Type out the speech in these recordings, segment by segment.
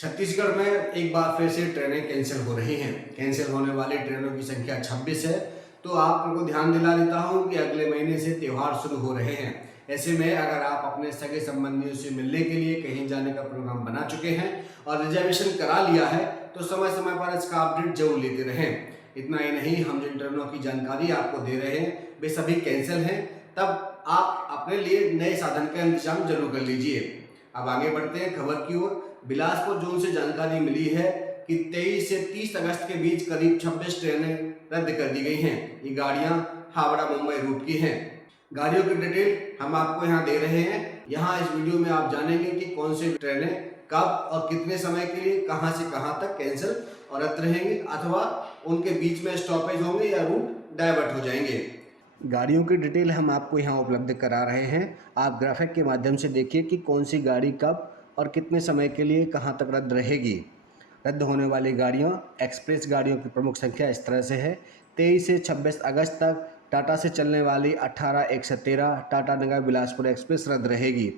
छत्तीसगढ़ में एक बार फिर से ट्रेनें कैंसिल हो रही हैं। कैंसिल होने वाली ट्रेनों की संख्या 26 है। तो आपको ध्यान दिला देता हूं कि अगले महीने से त्योहार शुरू हो रहे हैं। ऐसे में अगर आप अपने सगे संबंधियों से मिलने के लिए कहीं जाने का प्रोग्राम बना चुके हैं और रिजर्वेशन करा लिया है तो समय समय पर इसका अपडेट जरूर लेते रहें। इतना ही नहीं, हम जिन ट्रेनों की जानकारी आपको दे रहे हैं वे सभी कैंसिल हैं। तब आप अपने लिए नए साधन का इंतजाम जरूर कर लीजिए। अब आगे बढ़ते हैं खबर की ओर। बिलासपुर जोन से जानकारी मिली है कि 23 से 30 अगस्त के बीच करीब 26 ट्रेनें रद्द कर दी गई हैं। ये गाड़ियां हावड़ा मुंबई रूट की हैं। गाड़ियों की डिटेल हम आपको यहाँ दे रहे हैं। यहाँ इस वीडियो में आप जानेंगे कि कौन सी ट्रेनें कब और कितने समय के लिए कहां से कहां तक कैंसिल और रद्द रहेंगी अथवा उनके बीच में स्टॉपेज होंगे या रूट डाइवर्ट हो जाएंगे। गाड़ियों की डिटेल हम आपको यहाँ उपलब्ध करा रहे हैं। आप ग्राफिक के माध्यम से देखिए कि कौन सी गाड़ी कब और कितने समय के लिए कहां तक रद्द रहेगी। रद्द होने वाली गाड़ियां एक्सप्रेस गाड़ियों की प्रमुख संख्या इस तरह से है। 23 से 26 अगस्त तक टाटा से चलने वाली 18-113 टाटा नगर बिलासपुर एक्सप्रेस रद्द रहेगी।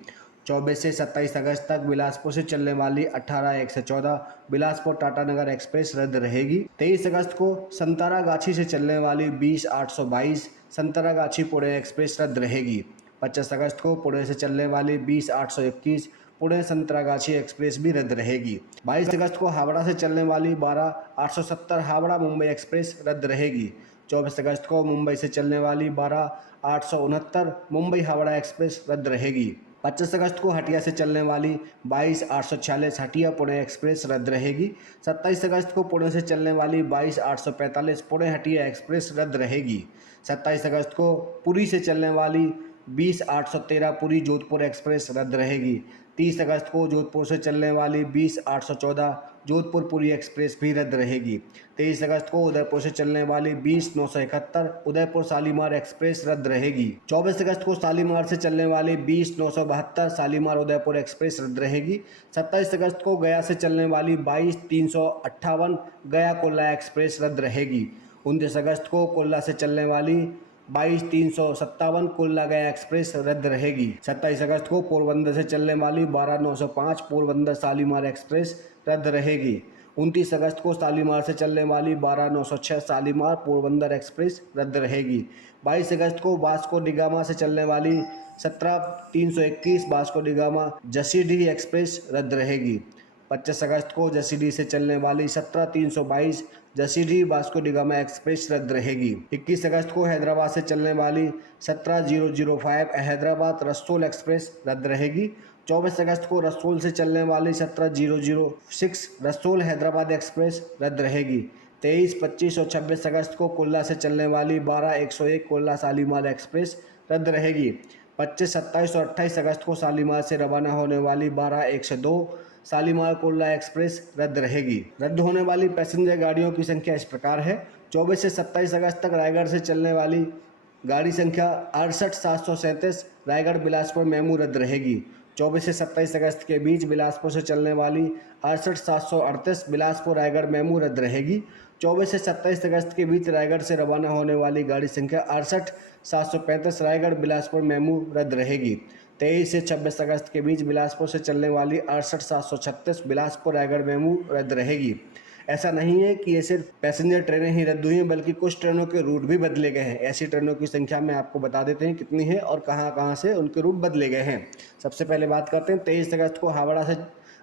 24 से 27 अगस्त तक बिलासपुर से चलने वाली 18-114 बिलासपुर टाटा नगर एक्सप्रेस रद्द रहेगी। 23 अगस्त को संतरागाछी से चलने वाली 20-822 संतरागाछी पुणे एक्सप्रेस रद्द रहेगी। 25 अगस्त को पुणे से चलने वाली 20-821 पुणे संतरागाछी एक्सप्रेस भी रद्द रहेगी। 22 अगस्त को हावड़ा से चलने वाली 12-870 हावड़ा मुंबई एक्सप्रेस रद्द रहेगी। 24 अगस्त को मुंबई से चलने वाली 12-869 मुंबई हावड़ा एक्सप्रेस रद्द रहेगी। 25 अगस्त को हटिया से चलने वाली 22-846 हटिया पुणे एक्सप्रेस रद्द रहेगी। 27 अगस्त को पुणे से चलने वाली 22-845 पुणे हटिया एक्सप्रेस रद्द रहेगी। 27 अगस्त को पुरी से चलने वाली 20-813 पुरी जोधपुर एक्सप्रेस रद्द रहेगी। 30 अगस्त को जोधपुर से चलने वाली 20-814 जोधपुर पुरी एक्सप्रेस भी रद्द रहेगी। 23 अगस्त को उदयपुर से चलने वाली 20-971 उदयपुर शालीमार एक्सप्रेस रद्द रहेगी। 24 अगस्त को शालीमार से चलने वाली 20-972 शालीमार उदयपुर एक्सप्रेस रद्द रहेगी। 27 अगस्त को गया से चलने वाली 22-358 गया कोल्ला एक्सप्रेस रद्द रहेगी। 29 अगस्त को कोल्ला से चलने वाली 22-357 कोल्ला गया एक्सप्रेस रद्द रहेगी। 27 अगस्त को पोरबंदर से चलने वाली 12-905 पोरबंदर शालीमार एक्सप्रेस रद्द रहेगी। 29 अगस्त को शालीमार से चलने वाली 12-906 शालीमार पोरबंदर एक्सप्रेस रद्द रहेगी। 22 अगस्त को वास्को डिगामा से चलने वाली 17-321 वास्को डिगामा जसीडीह एक्सप्रेस रद्द रहेगी। 25 अगस्त को जसीडीह से चलने वाली 17-322 जसीडीह वास्को डिगामा एक्सप्रेस रद्द रहेगी। 21 अगस्त को हैदराबाद से चलने वाली 17-005 हैदराबाद रसोल एक्सप्रेस रद्द रहेगी। 24 अगस्त को रसोल से चलने वाली 17-006 रसोल हैदराबाद एक्सप्रेस रद्द रहेगी। 23, 25 और 26 अगस्त को कोल्ला से चलने वाली 12-101 कोल्ला शालीमार एक्सप्रेस रद्द रहेगी। 25, 27 और 28 अगस्त को शालीमार से रवाना होने वाली 12-102 शालीमार कोल्ला एक्सप्रेस रद्द रहेगी। रद्द होने वाली पैसेंजर गाड़ियों की संख्या इस प्रकार है। 24 से 27 अगस्त तक रायगढ़ से चलने वाली गाड़ी संख्या 68-737 रायगढ़ बिलासपुर मेमू रद्द रहेगी। 24 से 27 अगस्त के बीच बिलासपुर से चलने वाली 68-738 बिलासपुर रायगढ़ मेमू रद्द रहेगी। 24 से 27 अगस्त के बीच रायगढ़ से रवाना होने वाली गाड़ी संख्या 68-735 रायगढ़ बिलासपुर मेमू रद्द रहेगी। 23 से 26 अगस्त के बीच बिलासपुर से चलने वाली 68-736 बिलासपुर रायगढ़ मेमू रद्द रहेगी। ऐसा नहीं है कि ये सिर्फ पैसेंजर ट्रेनें ही रद्द हुई हैं, बल्कि कुछ ट्रेनों के रूट भी बदले गए हैं। ऐसी ट्रेनों की संख्या में आपको बता देते हैं कितनी है और कहां कहां से उनके रूट बदले गए हैं। सबसे पहले बात करते हैं 23 अगस्त को हावड़ा से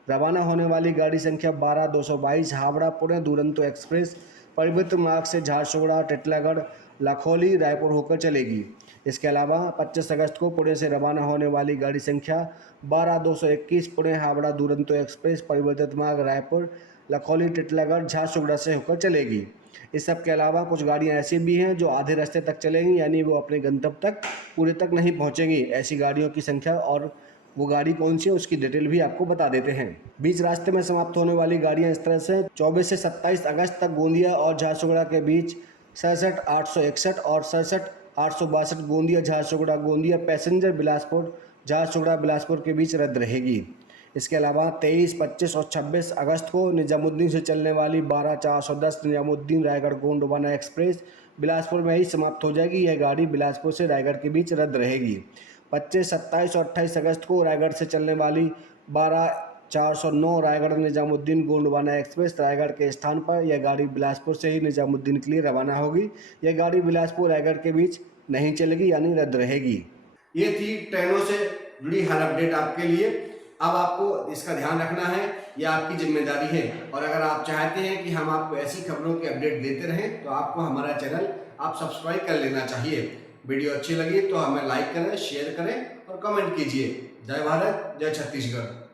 रवाना होने वाली गाड़ी संख्या 12-222 हावड़ा पुणे दुरंतो एक्सप्रेस परिवृत्त मार्ग से झारसुगुड़ा टिटलागढ़ लखौली रायपुर होकर चलेगी। इसके अलावा 25 अगस्त को पुणे से रवाना होने वाली गाड़ी संख्या 12-221 पुणे हावड़ा दुरंतो एक्सप्रेस परिवर्तित मार्ग रायपुर लखौली टिटलागढ़ झारसुगड़ा से होकर चलेगी। इस सब के अलावा कुछ गाड़ियां ऐसी भी हैं जो आधे रास्ते तक चलेंगी, यानी वो अपने गंतव्य तक पूरे तक नहीं पहुंचेंगी। ऐसी गाड़ियों की संख्या और वो गाड़ी कौन सी है उसकी डिटेल भी आपको बता देते हैं। बीच रास्ते में समाप्त होने वाली गाड़ियां इस तरह से 24 से 27 अगस्त तक गोंदिया और झारसुगड़ा के बीच 67-861 और 67-862 गोंदिया झारसुगड़ा गोंदिया पैसेंजर बिलासपुर झारसुगड़ा बिलासपुर के बीच रद्द रहेगी। इसके अलावा 23, 25 और 26 अगस्त को निजामुद्दीन से चलने वाली 12-410 निजामुद्दीन रायगढ़ गोंडवाना एक्सप्रेस बिलासपुर में ही समाप्त हो जाएगी। यह गाड़ी बिलासपुर से रायगढ़ के बीच रद्द रहेगी। 25, 27 और 28 अगस्त को रायगढ़ से चलने वाली 409 रायगढ़ निजामुद्दीन गोंडवाना एक्सप्रेस रायगढ़ के स्थान पर यह गाड़ी बिलासपुर से ही निजामुद्दीन के लिए रवाना होगी। यह गाड़ी बिलासपुर रायगढ़ के बीच नहीं चलेगी, यानी रद्द रहेगी। ये थी ट्रेनों से जुड़ी हर अपडेट आपके लिए। अब आपको इसका ध्यान रखना है, यह आपकी जिम्मेदारी है। और अगर आप चाहते हैं कि हम आपको ऐसी खबरों के अपडेट देते रहें तो आपको हमारा चैनल आप सब्सक्राइब कर लेना चाहिए। वीडियो अच्छी लगी तो हमें लाइक करें, शेयर करें और कमेंट कीजिए। जय भारत, जय छत्तीसगढ़।